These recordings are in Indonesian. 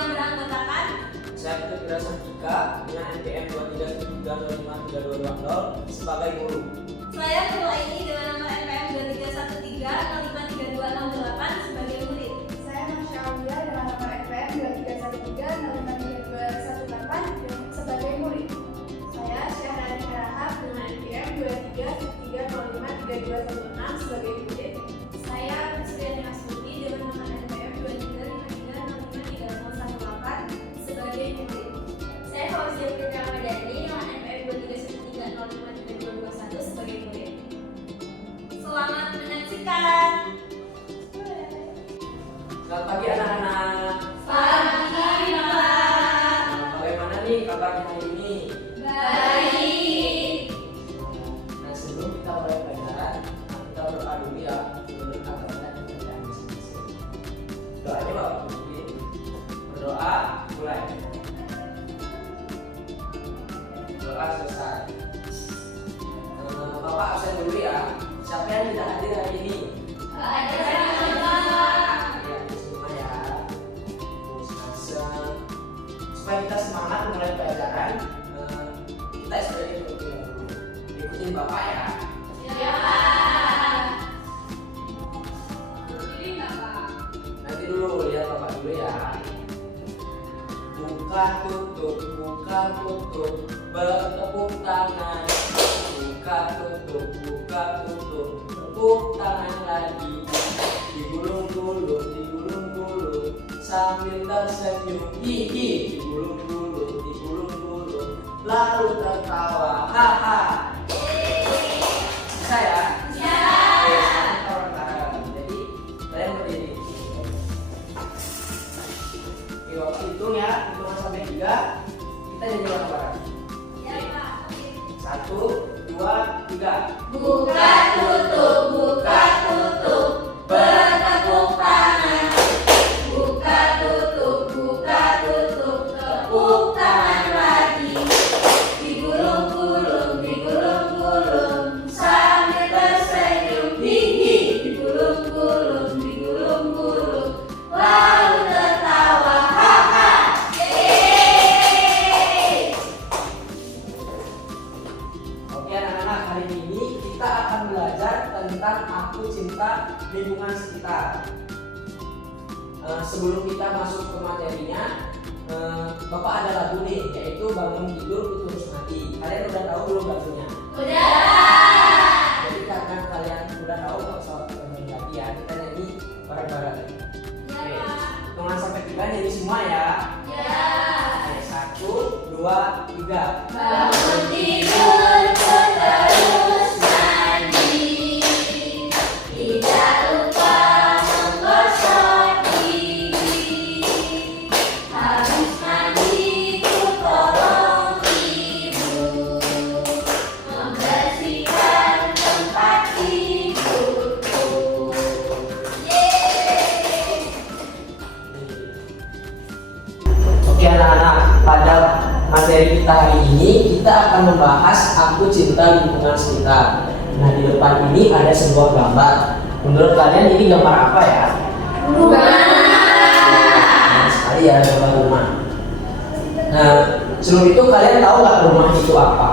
yang beranggotakan Saya Putri Prasantika dengan NPM 237305320 sebagai guru. saya ketua ini dengan nomor NPM 23130532608 sebagai murid. Saya Masya Aulia dengan nomor NPM 231305318 sebagai murid. Saya Syahrani Harahap dengan NPM 2330532216 sebagai murid. Saya Suryani Astuti dengan nomor NPM 235305318 sebagai murid. Saya Fauzia Fitri Ramadhani dengan NPM 2313053221 sebagai murid. Selamat menyaksikan. Selamat pagi anak-anak. Selamat pagi, Pak. Bagaimana nih kabarnya hari ini? Baik. Nah, sebelum kita mulai pelajaran, kita berdoa dulu ya sebelum kita mulai pelajaran masing-masing. Doanya Bapak Putri. Berdoa mulai. Doa selesai. Bapak absen dulu ya. Siapa yang tidak hadir hari ini? Ya, semua ya. Terus supaya kita semangat mulai pelajaran, kita sebagai dulu. Ikutin Bapak ya. Ya. Berdiri nggak, Pak? Nanti dulu lihat Bapak dulu ya. Buka tutup, bertepuk tangan. Buka tutup, tepuk tangan lagi. Digulung-gulung, sambil tersenyum. Gigi, digulung-gulung, lalu tertawa. Haha. Bisa ya? Ya. Oke, sekarang kita bareng-bareng. Jadi kalian berdiri. Oke, Bapak hitung ya, hitungan sampai 3. Kita nyanyi bareng-bareng. Ya, Pak. 1, 2, 3. Buka tutup, bertepuk tangan. Buka tutup, tepuk tangan lagi. Digulung-gulung, sambil tersenyum. Gigi, digulung-gulung, lalu tertawa. Haha. Yeay. Oke anak-anak, hari ini kita akan belajar tentang aku cinta lingkungan sekitar. Sebelum kita masuk ke materinya, Bapak ada lagu nih, yaitu Bangun Tidur Ku Terus Mati. Kalian udah tahu belum lagunya? Udah. Jadi karena kalian udah tahu, nggak usah nyanyi lagi ya, kita nyanyi bareng-bareng. Ya, Oke, Pak. hitungan sampai 3 nyanyi semua ya. Ya. Oke, 1, 2, 3. Bangun tidur ku terus mandi, tidak lupa menggosok gigi. Habis mandi ku tolong ibu membersihkan tempat tidurku. Yeay. Oke anak-anak, pada materi kita hari ini kita akan membahas aku cinta lingkungan sekitar. Nah, di depan ini ada sebuah gambar. Menurut kalian ini gambar apa ya? Nah, sekali ya, gambar rumah. Nah, sebelum itu kalian tahu nggak rumah itu apa?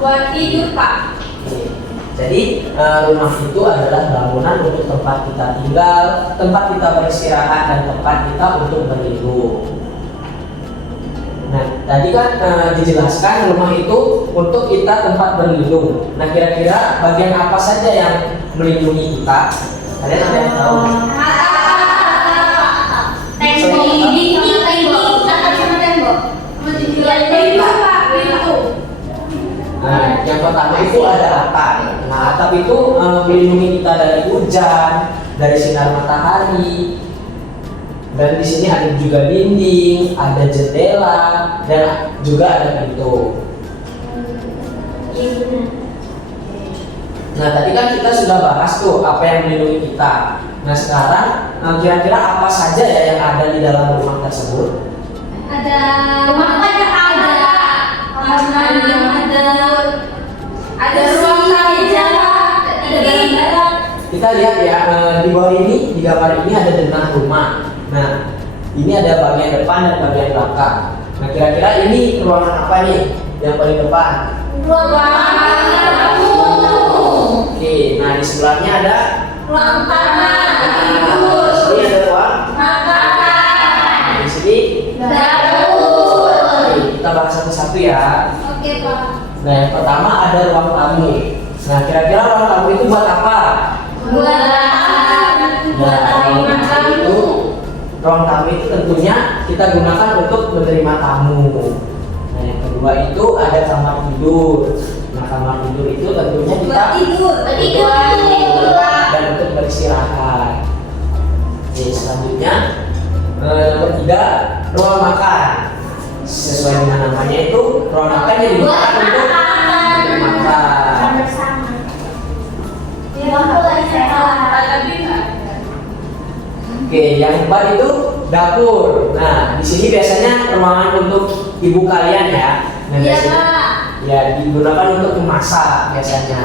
Buat tidur, Pak. Oke. Jadi rumah itu adalah bangunan untuk tempat kita tinggal, tempat kita beristirahat, dan tempat kita untuk berlindung. Nah, tadi kan dijelaskan rumah itu untuk kita tempat berlindung. Nah, kira-kira bagian apa saja yang melindungi kita? Kalian ada yang tahu? Nah, yang pertama itu ada atap. Nah, atap itu melindungi kita dari hujan, dari sinar matahari. Dan di sini ada juga dinding, ada jendela, dan juga ada pintu. Nah, tadi kan kita sudah bahas tuh apa yang melindungi kita. Nah, sekarang kira-kira apa saja ya yang ada di dalam rumah tersebut? Ada makanya ada ruang kerja, ada barang-barang. Kita kita lihat ya, di bawah ini, di gambar ini ada denah rumah. Nah, ini ada bagian depan dan bagian belakang. Nah, kira-kira ini ruangan apa nih yang paling depan? Ruang Oke, nah di sebelahnya ada ruang taman. di sini ada ruang. Nah, di sini. Dapur. Oke, kita bahas satu-satu ya. Oke, Pak. Nah, yang pertama ada ruang tamu. Nah, kira-kira ruang tamu itu buat apa? Buat Ruang tamu itu tentunya kita gunakan untuk menerima tamu. Nah, yang kedua itu ada kamar tidur. Nah, kamar tidur itu tentunya kita tidur. dan untuk beristirahat. Oke, selanjutnya nomor 3 ruang makan. Sesuai dengan namanya itu ruang makan yang digunakan untuk makan. bersama. Oke, yang keempat itu dapur. Nah, di sini biasanya ruangan untuk ibu kalian ya. Nah, Iya, biasanya Pak. ya digunakan untuk memasak biasanya.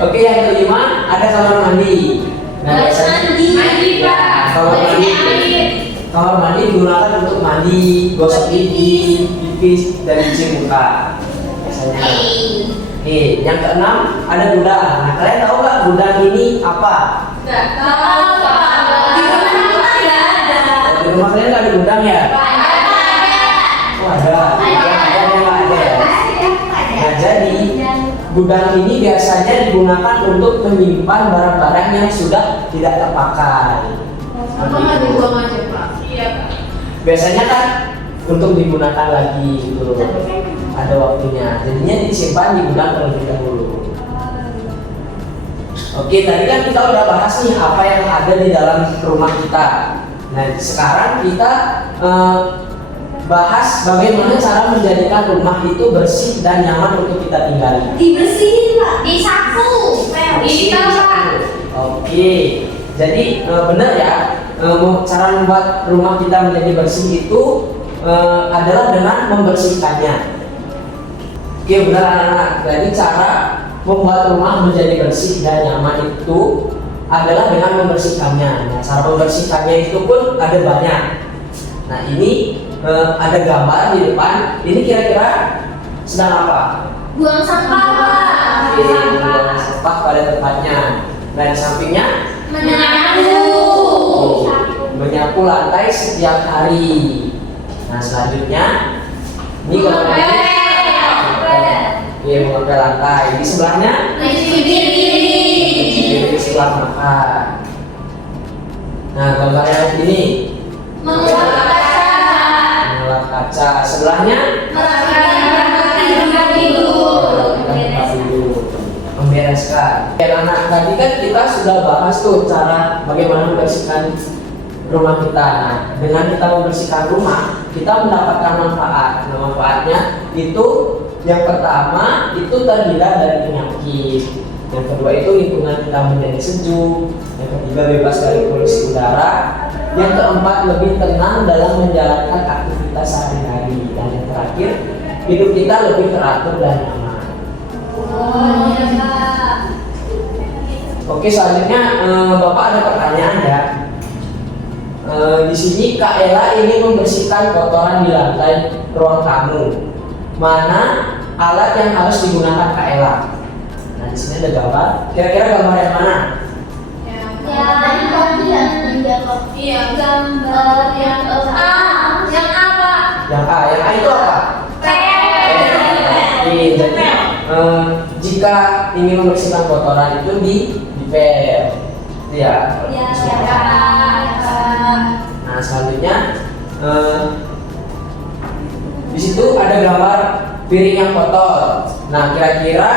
Oke, yang kelima ada kamar mandi. Nah, biasanya kamar mandi digunakan untuk mandi, gosok gigi, pipis, dan cuci muka. Biasanya. Oke, yang keenam ada gudang. Nah, kalian tahu nggak gudang ini apa? Di rumah kalian nggak ada gudang ya? Oh, ada. Yang nggak ada. Nah, jadi gudang ini biasanya digunakan untuk menyimpan barang-barang yang sudah tidak terpakai. Biasanya kan untuk digunakan lagi gitu, ada waktunya. Jadinya disimpan di gudang terlebih dahulu. Oke, tadi kan kita udah bahas nih apa yang ada di dalam rumah kita. Nah, sekarang kita bahas bagaimana cara menjadikan rumah itu bersih dan nyaman untuk kita tinggali. Dibersihin, Pak. Disapu. Oke, jadi benar ya, cara membuat rumah kita menjadi bersih itu adalah dengan membersihkannya. Oke, benar anak-anak. Jadi cara membuat rumah menjadi bersih dan nyaman itu adalah dengan membersihkannya. Nah, cara membersihkannya itu pun ada banyak. Nah, ini ada gambar di depan. Ini kira-kira sedang apa? Buang sampah, Pak. Oke, buang sampah pada tempatnya. Nah, di sampingnya menyapu lantai setiap hari. Nah, selanjutnya ini gambarnya mengepel lantai. Di sebelahnya setelah makan. Nah, gambar yang ini mengelap kaca. Sebelahnya tempat tidur, membereskan. Anak tadi kan kita sudah bahas tuh cara bagaimana membersihkan rumah kita. Nah, dengan kita membersihkan rumah, kita mendapatkan manfaat. Nah, manfaatnya itu yang pertama itu terhindar dari penyakit. Yang kedua itu lingkungan kita menjadi sejuk. Yang ketiga bebas dari polusi udara. Yang keempat lebih tenang dalam menjalankan aktivitas sehari-hari. Dan yang terakhir hidup kita lebih teratur dan nyaman. Oke, selanjutnya Bapak ada pertanyaan ya. Di sini Kak Ella ini membersihkan kotoran di lantai ruang tamu. Mana alat yang harus digunakan Kak Ella? Nah, di sini ada gambar. Kira-kira gambar yang mana? Yang A. Yang A itu apa? Oke, jadi jika ingin membersihkan kotoran itu dipel. Ya. Nah, selanjutnya di situ ada gambar piring yang kotor. Nah, kira-kira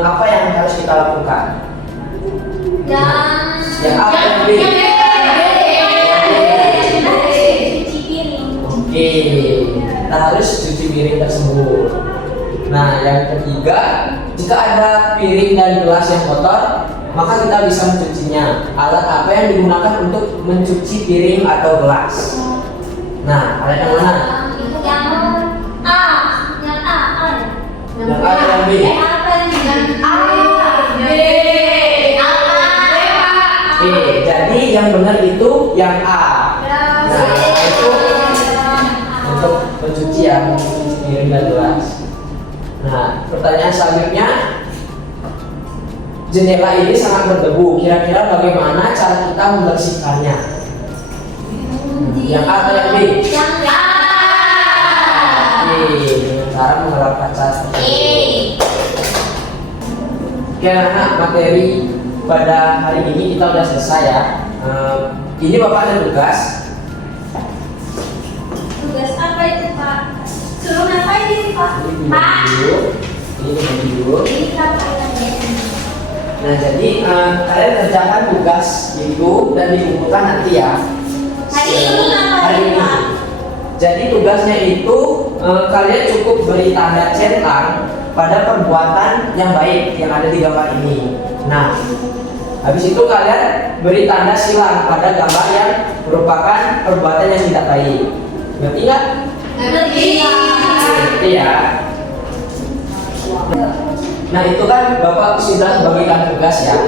apa yang harus kita lakukan? Yang A atau yang B? Oke, kita harus cuci piring tersebut. Nah, yang ketiga, jika ada piring dan gelas yang kotor, maka kita bisa mencucinya. Alat apa yang digunakan untuk mencuci piring atau gelas? Nah, alat yang mana? Yang A atau yang B? jadi yang benar itu yang A. Nah, itu untuk pencucian piring dan gelas. Nah, pertanyaan selanjutnya, jendela ini sangat berdebu. Kira-kira bagaimana cara kita membersihkannya? Yang A atau yang B? Yang A. Dengan cara mengelap kaca seperti ini. Oke anak, materi pada hari ini kita sudah selesai ya. Ini Bapak ada tugas. Tugas apa itu Pak? Suruh ngapain ini Pak? Pak. Ini video. Ini apa yang Nah jadi kalian kerjakan tugas itu dan dikumpulkan nanti ya. Hari ini ngapain Hari ini. Pak? Jadi tugasnya itu kalian cukup beri tanda centang pada perbuatan yang baik yang ada di gambar ini. Nah, habis itu kalian beri tanda silang pada gambar yang merupakan perbuatan yang tidak baik. Ngerti nggak? Ngerti. Ngerti ya. Nah itu kan Bapak sudah bagikan tugas ya.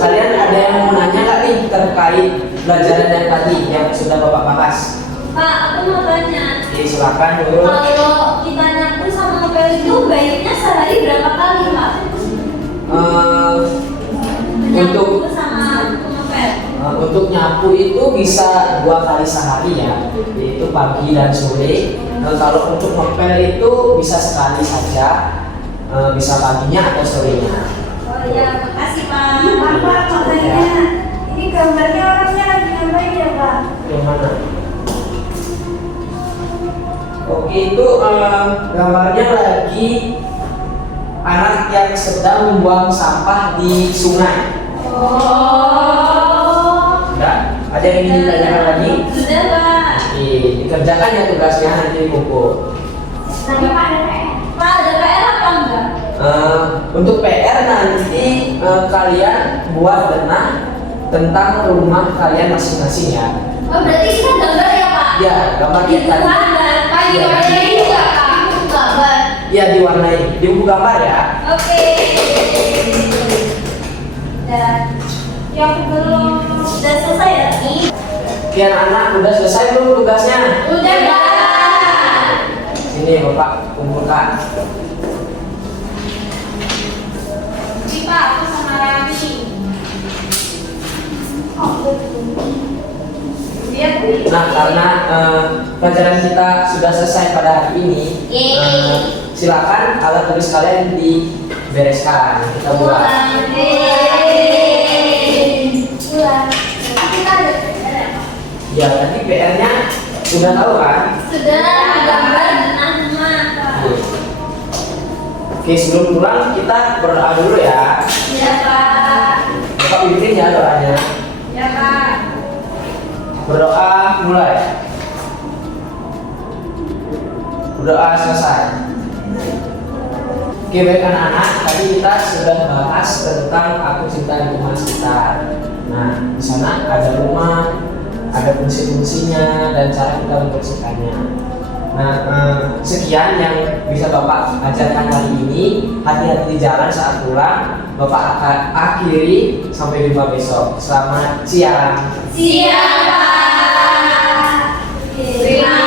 Kalian ada yang mau nanya nggak nih terkait pelajaran yang tadi yang sudah Bapak bahas? Pak, aku mau tanya. Jadi silakan dulu. Kalau kita nyapu sama ngepel itu baiknya sehari berapa kali Pak? Untuk sama ngepel. Untuk nyapu itu bisa 2 kali sehari ya, yaitu pagi dan sore. Kalau untuk ngepel itu bisa sekali saja, bisa paginya atau sorenya. Oh iya, makasih Pak. Pak, makanya ini gambarnya orangnya lagi ngapain ya Pak? Yang mana? Oke, itu gambarnya lagi anak yang sedang membuang sampah di sungai. Oh. Sudah? Ada yang ingin ditanyakan lagi? Sudah Pak. Oke, dikerjakan ya tugasnya nanti dikumpul. Tapi Pak ada PR. Pak ada PR apa enggak? Untuk PR nanti kalian buat denah tentang rumah kalian masing-masing ya. Oh berarti kita gambar ya Pak? Ya, gambar Itu yang tadi. gambar. Pak diwarnai juga Pak. Itu gambar. Ya, diwarnai, di buku gambar ya. Oke. Dan yang belum sudah selesai ya nih? Oke anak-anak, udah selesai belum tugasnya? Udah Pak. Sini Bapak kumpulkan. Ini Pak, aku sama Rani. Lihat nih. Nah, karena pelajaran kita sudah selesai pada hari ini, Yeay. silakan alat tulis kalian dibereskan. Kita buat. Kita ada PR ya Pak? Ya, tadi PR-nya sudah tahu kan? Sudah gambar dengan rumah Pak. Oke, sebelum pulang kita berdoa dulu ya. Ya Pak. Bapak pimpin ya doanya. Ya Pak. Berdoa mulai. Berdoa selesai. Oke, baik anak-anak, tadi kita sudah bahas tentang aku cinta lingkungan sekitar. Nah, di sana ada rumah, ada fungsi-fungsinya dan cara kita membersihkannya. Nah, sekian yang bisa Bapak ajarkan hari ini. Hati-hati di jalan saat pulang. Bapak akan akhiri, sampai jumpa besok. Selamat siang. Siap Pak. Terima